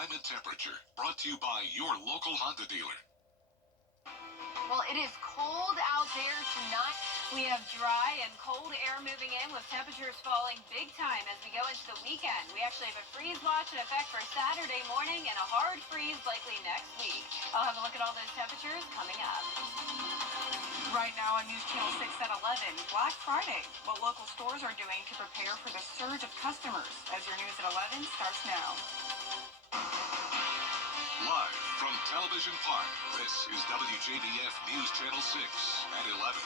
time and temperature. Brought to you by your local Honda dealer. Well, it is cold out there tonight. We have dry and cold air moving in with temperatures falling big time as we go into the weekend. We actually have a freeze watch in effect for Saturday morning and a hard freeze likely next week. I'll have a look at all those temperatures coming up. Right now on News Channel 6 at 11, Black Friday, what local stores are doing to prepare for the surge of customers. As your News at 11 starts now. Live from Television Park, this is WJBF News Channel 6 at 11.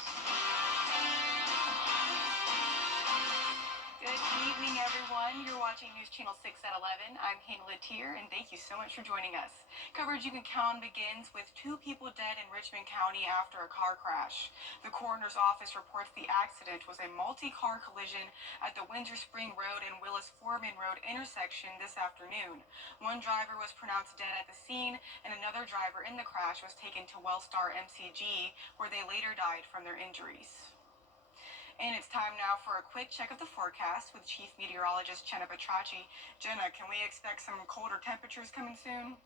Good evening, everyone. You're watching News Channel 6 at 11. I'm Hannah Latier, and thank you so much for joining us. Coverage you can count on begins with 2 people dead in Richmond County after a car crash. The coroner's office reports the accident was a multi-car collision at the Windsor Spring Road and Willis Foreman Road intersection this afternoon. One driver was pronounced dead at the scene, and another driver in the crash was taken to Wellstar MCG, where they later died from their injuries. And it's time now for a quick check of the forecast with Chief Meteorologist Jenna Petracci. Jenna, can we expect some colder temperatures coming soon?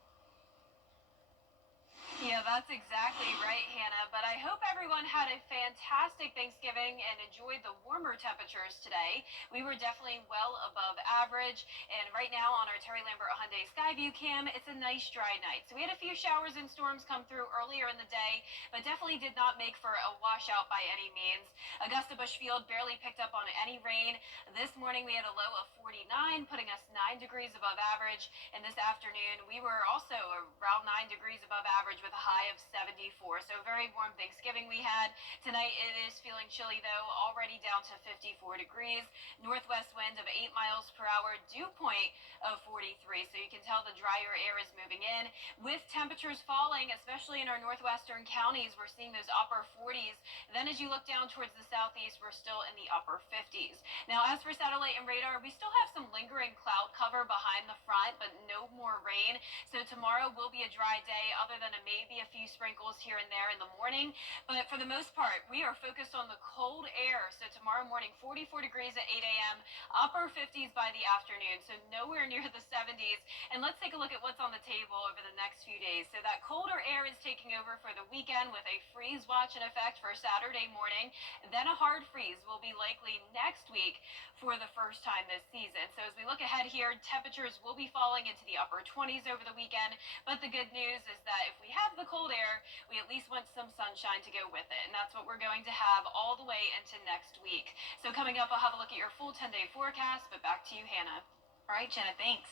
Yeah, that's exactly right, Hannah. But I hope everyone had a fantastic Thanksgiving and enjoyed the warmer temperatures today. We were definitely well above average. And right now on our Terry Lambert Hyundai Skyview cam, it's a nice dry night. So we had a few showers and storms come through earlier in the day, but definitely did not make for a washout by any means. Augusta Bushfield barely picked up on any rain. This morning we had a low of 49, putting us 9 degrees above average. And this afternoon we were also around 9 degrees above average with a high of 74. So very warm Thanksgiving we had. Tonight it is feeling chilly though, already down to 54 degrees. Northwest wind of 8 miles per hour, dew point of 43. So you can tell the drier air is moving in. With temperatures falling, especially in our northwestern counties, we're seeing those upper 40s. Then as you look down towards the southeast, we're still in the upper 50s. Now as for satellite and radar, we still have some lingering cloud cover behind the front, but no more rain. So tomorrow will be a dry day, other than maybe a few sprinkles here and there in the morning. But for the most part, we are focused on the cold air. So tomorrow morning, 44 degrees at 8 a.m., upper 50s by the afternoon. So nowhere near the 70s. And let's take a look at what's on the table over the next few days. So that colder air is taking over for the weekend with a freeze watch in effect for Saturday morning. Then a hard freeze will be likely next week for the first time this season. So as we look ahead here, temperatures will be falling into the upper 20s over the weekend. But the good news is that if we have the cold air, we at least want some sunshine to go with it. And that's what we're going to have all the way into next week. So coming up, I'll have a look at your full 10-day forecast, but back to you, Hannah. All right, Jenna, thanks.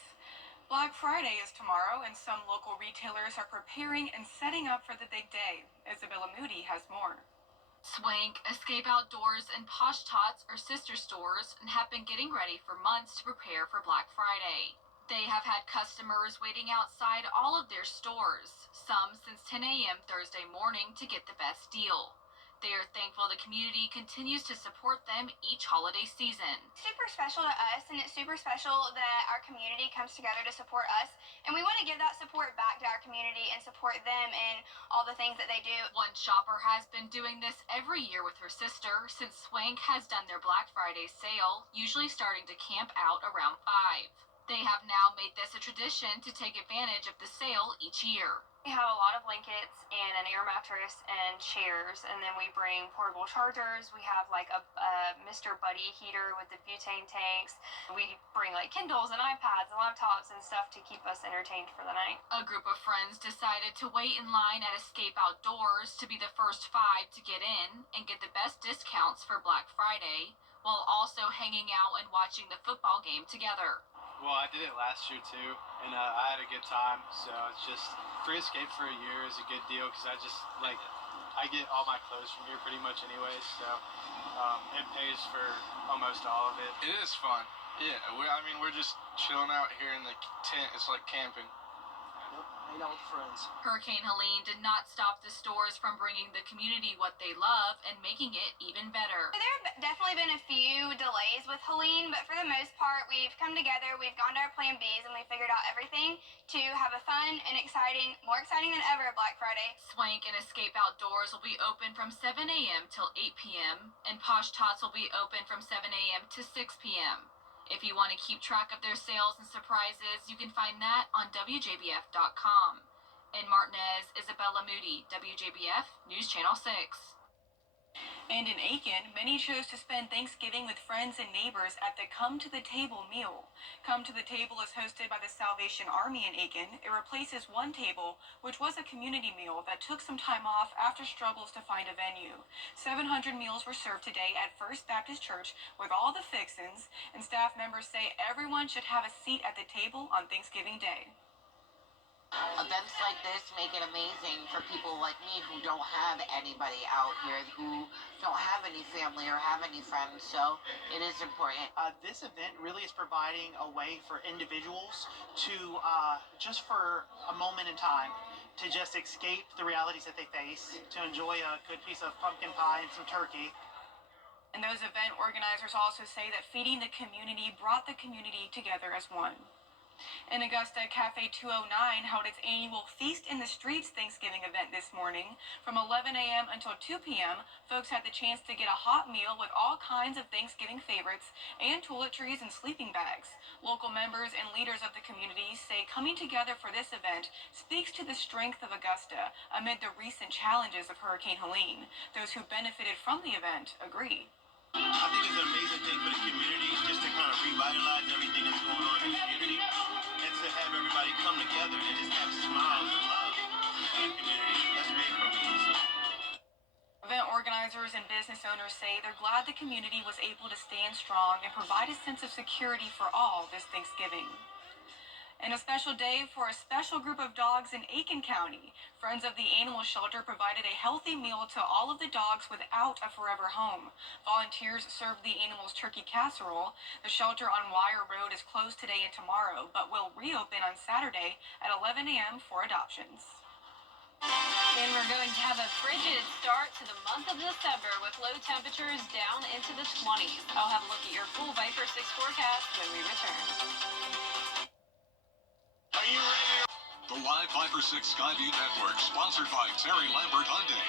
Black Friday is tomorrow, and some local retailers are preparing and setting up for the big day. Isabella Moody has more. Swank, Escape Outdoors, and Posh Tots are sister stores and have been getting ready for months to prepare for Black Friday. They have had customers waiting outside all of their stores, some since 10 a.m. Thursday morning to get the best deal. They are thankful the community continues to support them each holiday season. Super special to us, and it's super special that our community comes together to support us, and we want to give that support back to our community and support them in all the things that they do. One shopper has been doing this every year with her sister since Swank has done their Black Friday sale, usually starting to camp out around 5. They have now made this a tradition to take advantage of the sale each year. We have a lot of blankets and an air mattress and chairs, and then we bring portable chargers. We have like a Mr. Buddy heater with the butane tanks. We bring like Kindles and iPads and laptops and stuff to keep us entertained for the night. A group of friends decided to wait in line at Escape Outdoors to be the first 5 to get in and get the best discounts for Black Friday, while also hanging out and watching the football game together. Well, I did it last year too, and I had a good time. So it's just free escape for a year is a good deal because I get all my clothes from here pretty much anyways. So it pays for almost all of it. It is fun. Yeah, we're just chilling out here in the tent. It's like camping. Old friends. Hurricane Helene did not stop the stores from bringing the community what they love and making it even better. There have definitely been a few delays with Helene, but for the most part, we've come together, we've gone to our plan Bs, and we figured out everything to have a fun and exciting, more exciting than ever Black Friday. Swank and Escape Outdoors will be open from 7 a.m. till 8 p.m., and Posh Tots will be open from 7 a.m. to 6 p.m. If you want to keep track of their sales and surprises, you can find that on WJBF.com. In Martinez, Isabella Moody, WJBF News Channel 6. And in Aiken, many chose to spend Thanksgiving with friends and neighbors at the Come to the Table meal. Come to the Table is hosted by the Salvation Army in Aiken. It replaces One Table, which was a community meal that took some time off after struggles to find a venue. 700 meals were served today at First Baptist Church with all the fixins, and staff members say everyone should have a seat at the table on Thanksgiving Day. Events like this make it amazing for people like me who don't have anybody out here, who don't have any family or have any friends, so it is important. This event really is providing a way for individuals to, just for a moment in time, to just escape the realities that they face, to enjoy a good piece of pumpkin pie and some turkey. And those event organizers also say that feeding the community brought the community together as one. In Augusta, Cafe 209 held its annual Feast in the Streets Thanksgiving event this morning. From 11 a.m. until 2 p.m., folks had the chance to get a hot meal with all kinds of Thanksgiving favorites and toiletries and sleeping bags. Local members and leaders of the community say coming together for this event speaks to the strength of Augusta amid the recent challenges of Hurricane Helene. Those who benefited from the event agree. I think it's an amazing thing for the community just to kind of revitalize everything that's going on in the community and to have everybody come together and just have smiles and love in the community. That's big for me. So. Event organizers and business owners say they're glad the community was able to stand strong and provide a sense of security for all this Thanksgiving. And a special day for a special group of dogs in Aiken County. Friends of the Animal Shelter provided a healthy meal to all of the dogs without a forever home. Volunteers served the animals turkey casserole. The shelter on Wire Road is closed today and tomorrow, but will reopen on Saturday at 11 a.m. for adoptions. And we're going to have a frigid start to the month of December with low temperatures down into the 20s. I'll have a look at your full Viper 6 forecast when we return. Are you ready? The live Viper 6 Skyview Network, sponsored by Terry Lambert Hyundai.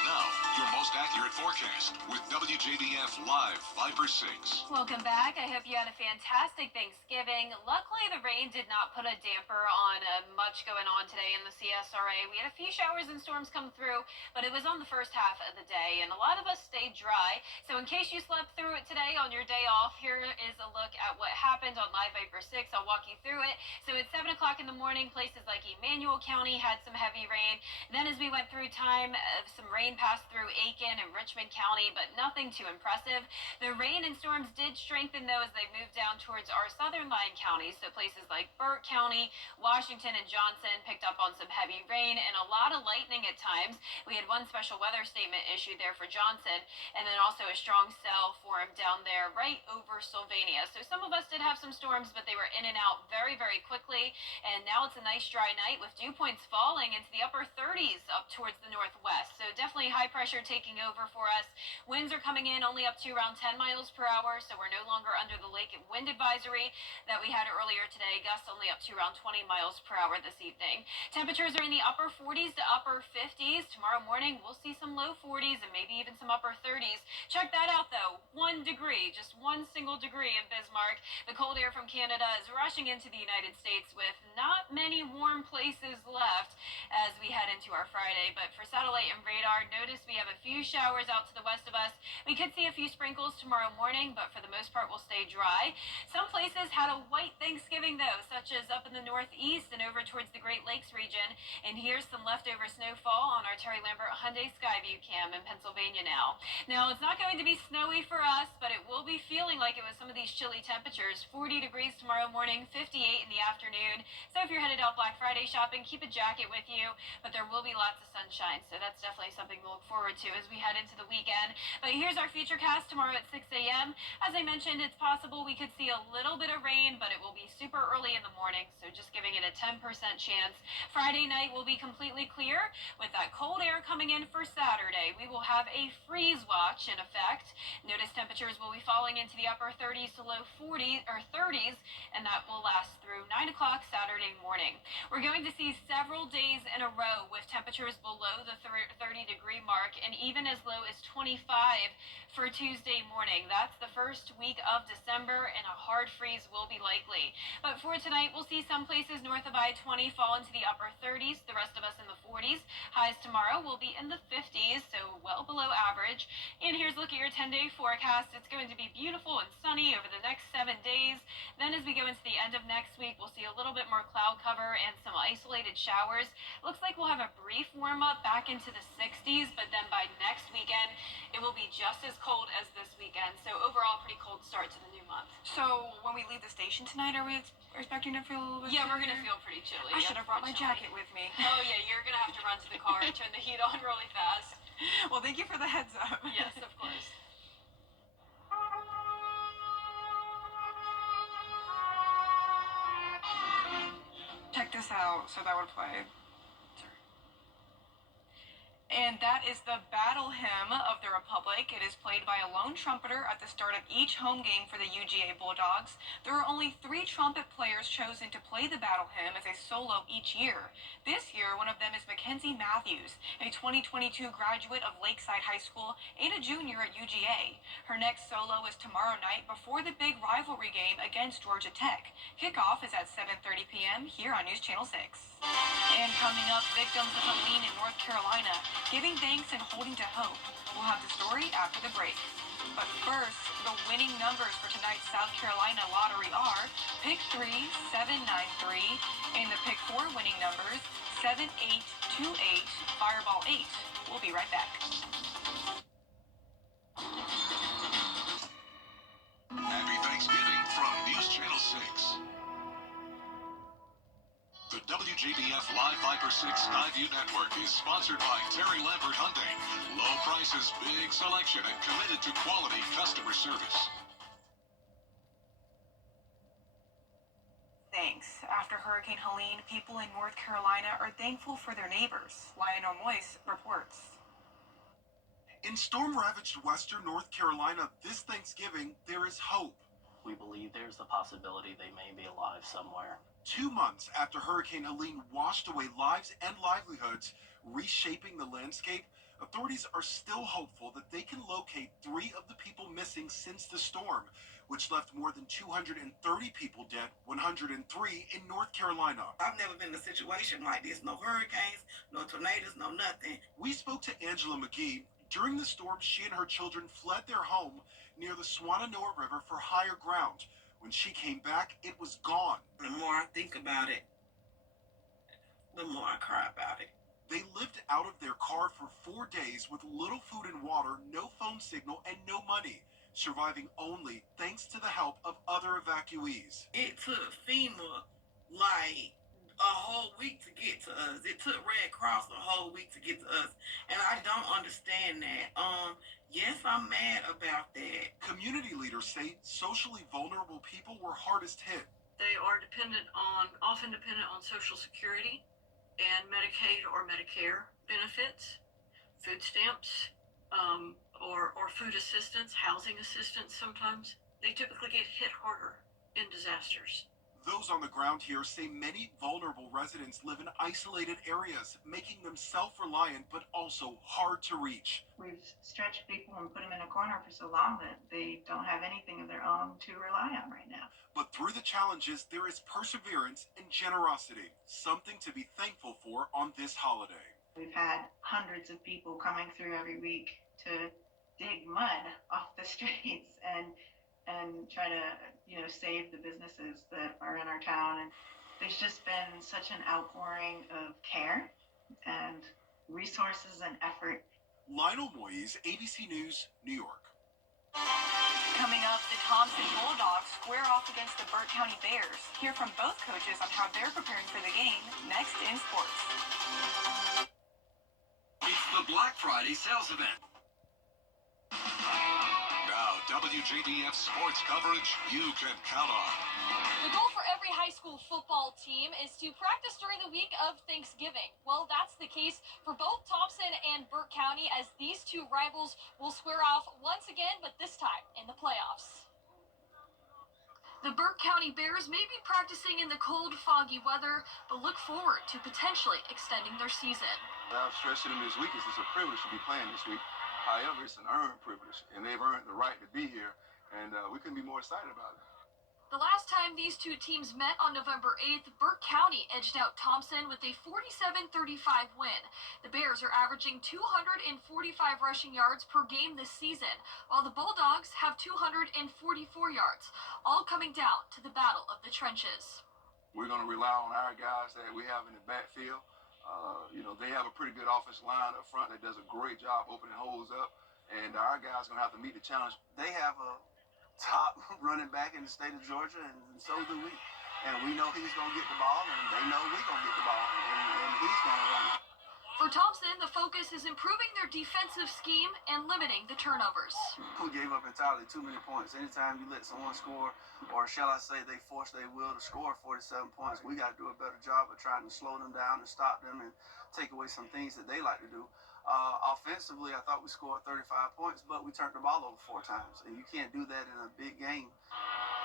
Now, your most accurate forecast with WJBF Live Viper 6. Welcome back. I hope you had a fantastic Thanksgiving. Luckily, the rain did not put a damper on much going on today in the CSRA. We had a few showers and storms come through, but it was on the first half of the day, and a lot of us stayed dry. So in case you slept through it today on your day off, here is a look at what happened on Live Viper 6. I'll walk you through it. So at 7 o'clock in the morning, places like Emmanuel County had some heavy rain. Then as we went through time, some rain passed through Aiken and Richmond County, but nothing too impressive. The rain and storms did strengthen, though, as they moved down towards our southern line counties. So places like Burke County, Washington, and Johnson picked up on some heavy rain and a lot of lightning at times. We had one special weather statement issued there for Johnson, and then also a strong cell formed down there right over Sylvania. So some of us did have some storms, but they were in and out very, very quickly. And now it's a nice dry night with dew points falling into the upper 30s up towards the northwest. So definitely high pressure taking over for us. Winds are coming in only up to around 10 miles per hour, so we're no longer under the lake wind advisory that we had earlier today. Gusts only up to around 20 miles per hour this evening. Temperatures are in the upper 40s to upper 50s. Tomorrow morning, we'll see some low 40s and maybe even some upper 30s. Check that out, though. 1 degree, just one single degree in Bismarck. The cold air from Canada is rushing into the United States with not many warm places left as we head into our Friday. But for satellite and radar, notice we have a few showers out to the west of us. We could see a few sprinkles tomorrow morning, but for the most part, we'll stay dry. Some places had a white Thanksgiving, though, such as up in the northeast and over towards the Great Lakes region. And here's some leftover snowfall on our Terry Lambert Hyundai Skyview cam in Pennsylvania now. Now, it's not going to be snowy for us, but it will be feeling like it was some of these chilly temperatures. 40 degrees tomorrow morning, 58 in the afternoon. So if you're headed out Black Friday shopping, keep a jacket with you, but there will be lots of sunshine. So that's definitely something to look forward to as we head into the weekend. But here's our futurecast tomorrow at 6 a.m. As I mentioned, it's possible we could see a little bit of rain, but it will be super early in the morning, so just giving it a 10% chance. Friday night will be completely clear with that cold air coming in for Saturday. We will have a freeze watch in effect. Notice temperatures will be falling into the upper 30s to low 40s or 30s, and that will last through 9 o'clock Saturday morning. We're going to see several days in a row with temperatures below the 30-degree mark and even even as low as 25 for Tuesday morning. That's the first week of December, and a hard freeze will be likely. But for tonight, we'll see some places north of I-20 fall into the upper 30s, the rest of us in the 40s. Highs tomorrow will be in the 50s, so well below average. And here's a look at your 10-day forecast. It's going to be beautiful and sunny over the next 7 days. Then as we go into the end of next week, we'll see a little bit more cloud cover and some isolated showers. Looks like we'll have a brief warm up back into the 60s, but then by next weekend, it will be just as cold as this weekend. So overall, pretty cold start to the new month. So when we leave the station tonight, are we expecting to feel a little bit Yeah, we're chillier? going to feel pretty chilly. I should have brought my jacket with me. Oh, yeah, you're going to have to run to the car and turn the heat on really fast. Well, thank you for the heads up. Yes, of course. Check this out. So that would play. And that is the battle hymn of the Republic. It is played by a lone trumpeter at the start of each home game for the UGA Bulldogs. There are only 3 trumpet players chosen to play the battle hymn as a solo each year. This year, one of them is Mackenzie Matthews, a 2022 graduate of Lakeside High School and a junior at UGA. Her next solo is tomorrow night before the big rivalry game against Georgia Tech. Kickoff is at 7:30 p.m. here on News Channel 6. And coming up, victims of Helene in North Carolina, giving thanks and holding to hope. We'll have the story after the break. But first, the winning numbers for tonight's South Carolina lottery are Pick 3, 793, and the Pick 4 winning numbers 7828, Fireball 8. We'll be right back. Happy Thanksgiving from News Channel 6. The WJBF Live Viper 6 Skyview Network is sponsored by Terry Lambert Hyundai. Low prices, big selection, and committed to quality customer service. Thanks. After Hurricane Helene, people in North Carolina are thankful for their neighbors. Lionel Moise reports. In storm-ravaged western North Carolina this Thanksgiving, there is hope. We believe there's the possibility they may be alive somewhere. 2 months after Hurricane Helene washed away lives and livelihoods, reshaping the landscape, authorities are still hopeful that they can locate 3 of the people missing since the storm, which left more than 230 people dead, 103 in North Carolina. I've never been in a situation like this. No hurricanes, no tornadoes, no nothing. We spoke to Angela McGee. During the storm, she and her children fled their home near the Swananoa River for higher ground. When she came back, it was gone. The more I think about it, the more I cry about it. They lived out of their car for 4 days with little food and water, no phone signal, and no money, surviving only thanks to the help of other evacuees. It took FEMA like a whole week to get to us. It took Red Cross a whole week to get to us, and I don't understand that. Yes, I'm mad about that. Community leaders say socially vulnerable people were hardest hit. They are often dependent on Social Security and Medicaid or Medicare benefits, food stamps, or food assistance, housing assistance sometimes. They typically get hit harder in disasters. Those on the ground here say many vulnerable residents live in isolated areas, making them self-reliant but also hard to reach. We've stretched people and put them in a corner for so long that they don't have anything of their own to rely on right now. But through the challenges, there is perseverance and generosity, something to be thankful for on this holiday. We've had hundreds of people coming through every week to dig mud off the streets and try to, save the businesses that are in our town. And there's just been such an outpouring of care and resources and effort. Lionel Moise, ABC News, New York. Coming up, the Thompson Bulldogs square off against the Burke County Bears. Hear from both coaches on how they're preparing for the game next in sports. It's the Black Friday sales event. WJBF sports coverage you can count on. The goal for every high school football team is to practice during the week of Thanksgiving. Well, that's the case for both Thompson and Burke County, as these two rivals will square off once again, but this time in the playoffs. The Burke County Bears may be practicing in the cold, foggy weather, but look forward to potentially extending their season. What I'm stressing them this week is it's a privilege to be playing this week. However, it's an earned privilege, and they've earned the right to be here, and we couldn't be more excited about it. The last time these two teams met on November 8th, Burke County edged out Thompson with a 47-35 win. The Bears are averaging 245 rushing yards per game this season, while the Bulldogs have 244 yards, all coming down to the battle of the trenches. We're going to rely on our guys that we have in the backfield. They have a pretty good offensive line up front that does a great job opening holes up, and our guys are going to have to meet the challenge. They have a top running back in the state of Georgia, and so do we. And we know he's going to get the ball, and they know we're going to get the ball, and he's going to run it. For Thompson, the focus is improving their defensive scheme and limiting the turnovers. We gave up entirely too many points. Anytime you let someone score, or shall I say they force their will to score 47 points, we got to do a better job of trying to slow them down and stop them and take away some things that they like to do. Offensively, I thought we scored 35 points, but we turned the ball over 4 times, and you can't do that in a big game.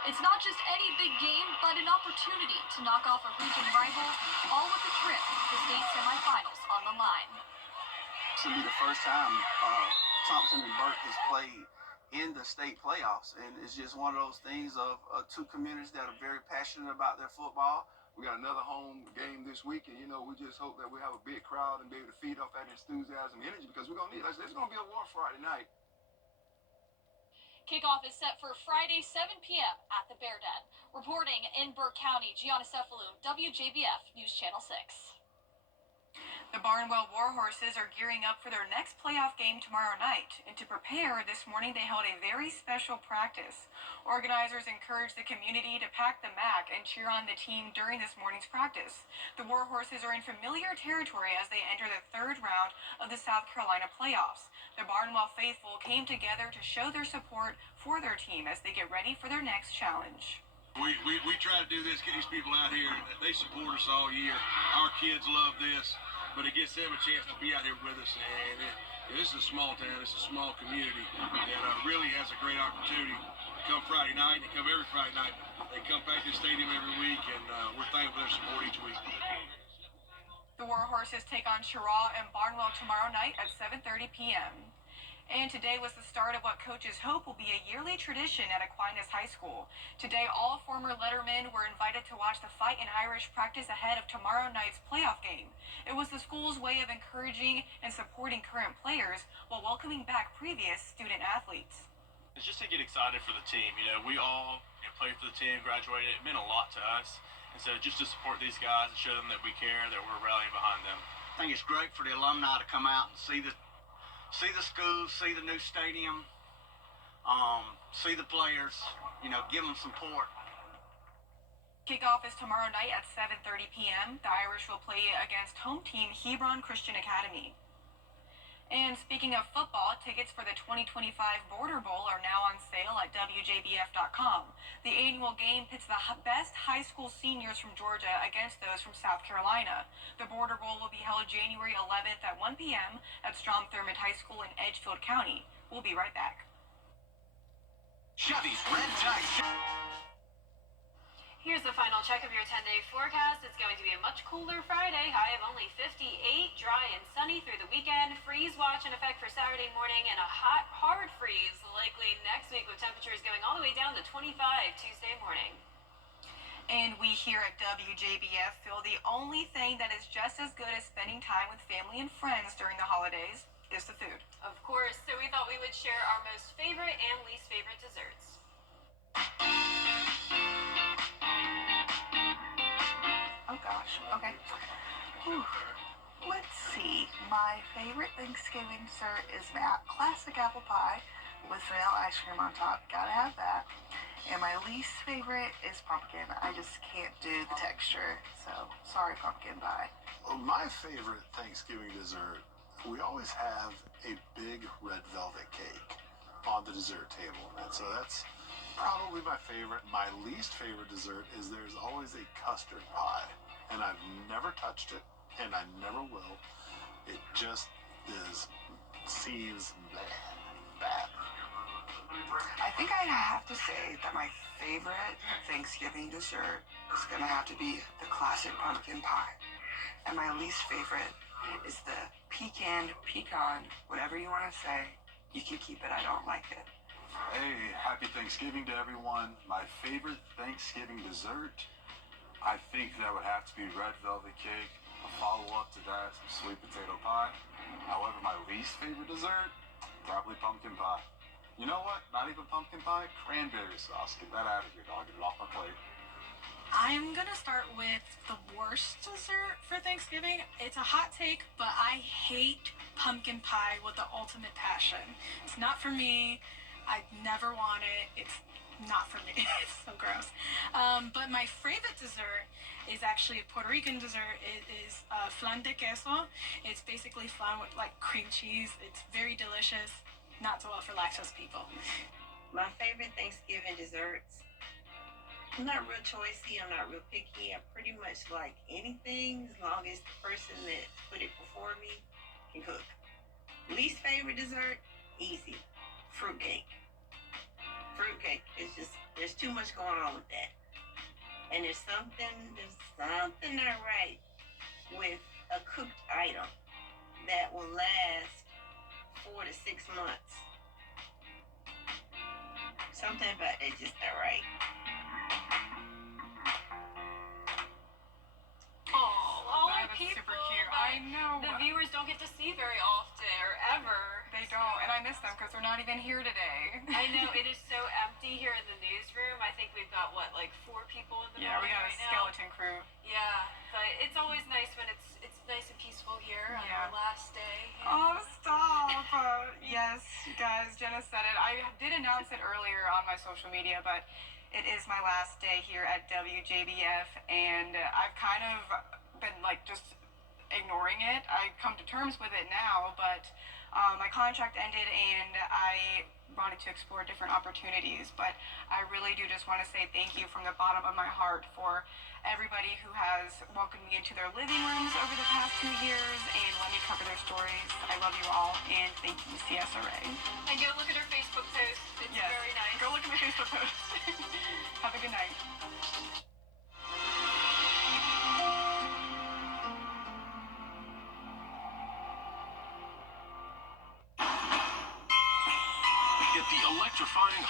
It's not just any big game, but an opportunity to knock off a region rival, all with a trip to the state semifinals on the line. This will be the first time Thompson and Burke has played in the state playoffs, and it's just one of those things of two communities that are very passionate about their football. We got another home game this week, and, we just hope that we have a big crowd and be able to feed off that enthusiasm and energy, because we're going to need it. It's going to be a war Friday night. Kickoff is set for Friday, 7 p.m. at the Bear Den. Reporting in Burke County, Gianna Cephalou, WJBF News Channel 6. The Barnwell Warhorses are gearing up for their next playoff game tomorrow night, and to prepare, this morning they held a very special practice. Organizers encouraged the community to pack the MAC and cheer on the team during this morning's practice. The Warhorses are in familiar territory as they enter the 3rd round of the South Carolina playoffs. The Barnwell faithful came together to show their support for their team as they get ready for their next challenge. We try to do this, get these people out here. They support us all year. Our kids love this, but it gives them a chance to be out here with us. And this is a small town. It's a small community that really has a great opportunity to come Friday night. They come every Friday night. They come back to the stadium every week, and we're thankful for their support each week. The Warhorses take on Cheraw and Barnwell tomorrow night at 7:30 p.m. And today was the start of what coaches hope will be a yearly tradition at Aquinas High School. Today, all former lettermen were invited to watch the Fight and Irish practice ahead of tomorrow night's playoff game. It was the school's way of encouraging and supporting current players while welcoming back previous student athletes. It's just to get excited for the team. We all played for the team, graduated. It meant a lot to us. And so just to support these guys and show them that we care, that we're rallying behind them. I think it's great for the alumni to come out and see the school, see the new stadium, see the players, give them support. Kickoff is tomorrow night at 7:30 p.m. The Irish will play against home team Hebron Christian Academy. And speaking of football, tickets for the 2025 Border Bowl are now on sale at WJBF.com. The annual game pits the best high school seniors from Georgia against those from South Carolina. The Border Bowl will be held January 11th at 1 p.m. at Strom Thurmond High School in Edgefield County. We'll be right back. Chevy's Red Giant. Here's the final check of your 10-day forecast. It's going to be a much cooler Friday. High of only 58, dry and sunny through the weekend. Freeze watch in effect for Saturday morning, and a hot, hard freeze likely next week with temperatures going all the way down to 25 Tuesday morning. And we here at WJBF feel the only thing that is just as good as spending time with family and friends during the holidays is the food. Of course, so we thought we would share our most favorite and least favorite desserts. Oh gosh, okay. Whew. Let's see. My favorite Thanksgiving dessert is classic apple pie with vanilla ice cream on top. Gotta have that. And my least favorite is pumpkin. I just can't do the texture. So, sorry, pumpkin pie. Well, my favorite Thanksgiving dessert, we always have a big red velvet cake on the dessert table. And so that's probably my favorite. My least favorite dessert is there's always a custard pie. And I've never touched it, and I never will. It just seems bad. I think I'd have to say that my favorite Thanksgiving dessert is going to have to be the classic pumpkin pie. And my least favorite is the pecan, whatever you want to say, you can keep it. I don't like it. Hey, happy Thanksgiving to everyone. My favorite Thanksgiving dessert, I think that would have to be red velvet cake. A follow-up to that, some sweet potato pie. However, my least favorite dessert, probably pumpkin pie. You know what? Not even pumpkin pie, cranberry sauce. Get that out of here, dog. Get it off my plate. I'm gonna start with the worst dessert for Thanksgiving. It's a hot take, but I hate pumpkin pie with the ultimate passion. It's not for me. I never want it. It's not for me. It's so gross. But my favorite dessert is actually a Puerto Rican dessert. It is flan de queso. It's basically flan with like cream cheese. It's very delicious. Not so well for lactose people. My favorite Thanksgiving desserts. I'm not real choicy. I'm not real picky. I pretty much like anything as long as the person that put it before me can cook. Least favorite dessert, easy. Fruitcake. Fruitcake is just, there's too much going on with that. And there's something not right with a cooked item that will last 4 to 6 months. Something about it just not right. All the That's people super cute. that I know. the viewers don't get to see very often or ever. They don't, and I miss them because they're not even here today. I know, it is so empty here in the newsroom. I think we've got, what, like 4 people in the Yeah, we building got a right now? skeleton crew. Yeah, but it's always nice when it's nice and peaceful here on our last day. Oh, stop. Yes, you guys, Jenna said it. I did announce it earlier on my social media, but it is my last day here at WJBF, and I've kind of been, like, just ignoring it. I've come to terms with it now, but my contract ended and I wanted to explore different opportunities. But I really do just want to say thank you from the bottom of my heart for everybody who has welcomed me into their living rooms over the past 2 years and let me cover their stories. I love you all, and thank you, CSRA. And go look at her Facebook post. It's very nice. Go look at my Facebook post. Have a good night. Get the electrifying